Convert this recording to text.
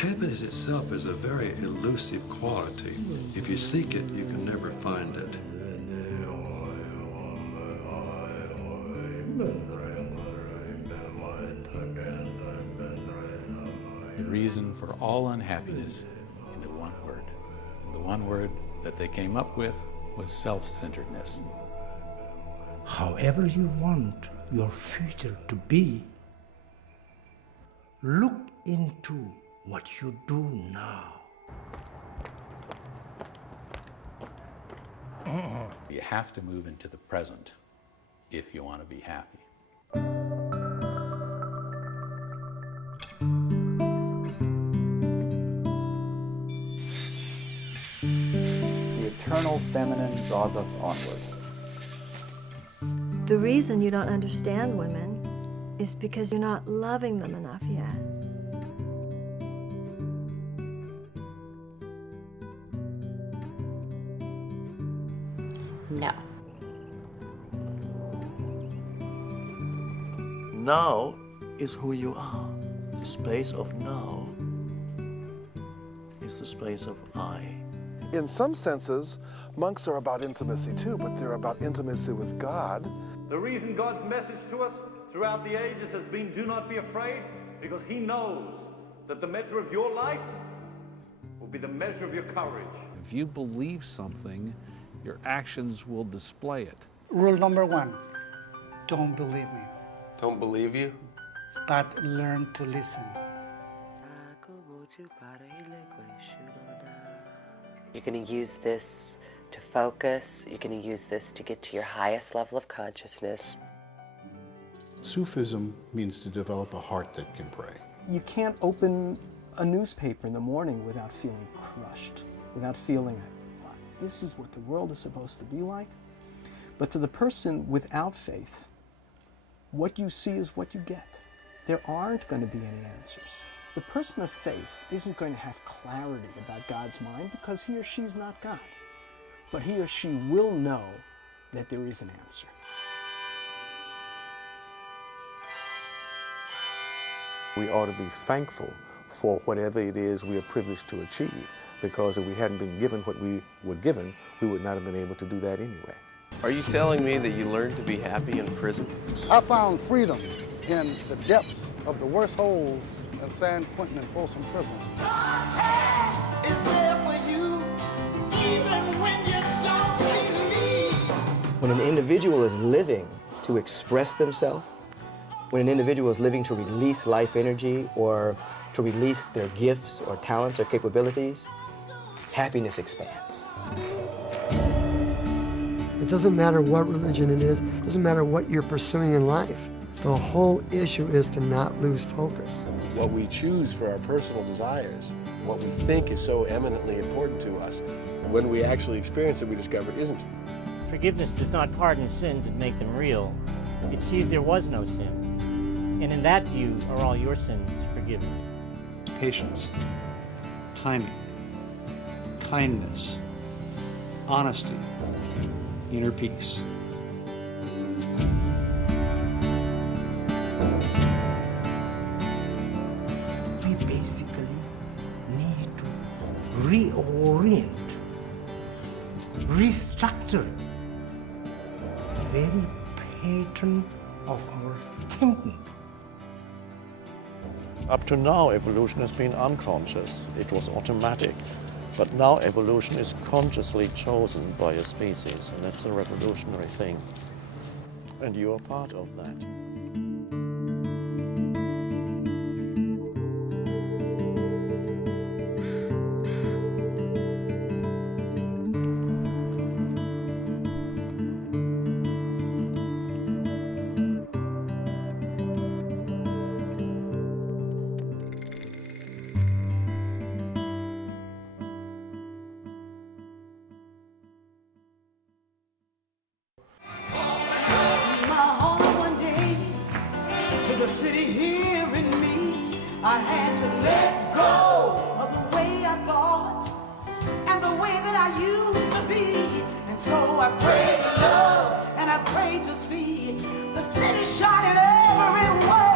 Happiness itself is a very elusive quality. If you seek it, you can never find it. The reason for all unhappiness into one word. And the one word that they came up with was self-centeredness. However you want your future to be, look into what you do now. You have to move into the present if you want to be happy. The eternal feminine draws us onward. The reason you don't understand women is because you're not loving them enough yet. No. Now is who you are. The space of now is the space of I. In some senses, monks are about intimacy too, but they're about intimacy with God. The reason God's message to us throughout the ages has been, do not be afraid, because He knows that the measure of your life will be the measure of your courage. If you believe something, your actions will display it. Rule number 1, don't believe me. Don't believe you? But learn to listen. You're going to use this to focus. You're going to use this to get to your highest level of consciousness. Sufism means to develop a heart that can pray. You can't open a newspaper in the morning without feeling crushed, without feeling this is what the world is supposed to be like. But to the person without faith, what you see is what you get. There aren't going to be any answers. The person of faith isn't going to have clarity about God's mind because he or she is not God. But he or she will know that there is an answer. We ought to be thankful for whatever it is we are privileged to achieve, because if we hadn't been given what we were given, we would not have been able to do that anyway. Are you telling me that you learned to be happy in prison? I found freedom in the depths of the worst holes in San Quentin and Folsom Prison. God's hand is there for you, even when you don't believe. When an individual is living to express themselves, when an individual is living to release life energy or to release their gifts or talents or capabilities, happiness expands. It doesn't matter what religion it is, it doesn't matter what you're pursuing in life. The whole issue is to not lose focus. What we choose for our personal desires, what we think is so eminently important to us, and when we actually experience it, we discover it isn't. Forgiveness does not pardon sins and make them real. It sees there was no sin. And in that view are all your sins forgiven. Patience, timing, kindness, honesty, inner peace. We basically need to reorient, restructure the very pattern of our thinking. Up to now, evolution has been unconscious. It was automatic. But now evolution is consciously chosen by a species, and that's a revolutionary thing. And you are part of that. I had to let go of the way I thought and the way that I used to be. And so I prayed to love and I I pray to see the city shining everywhere.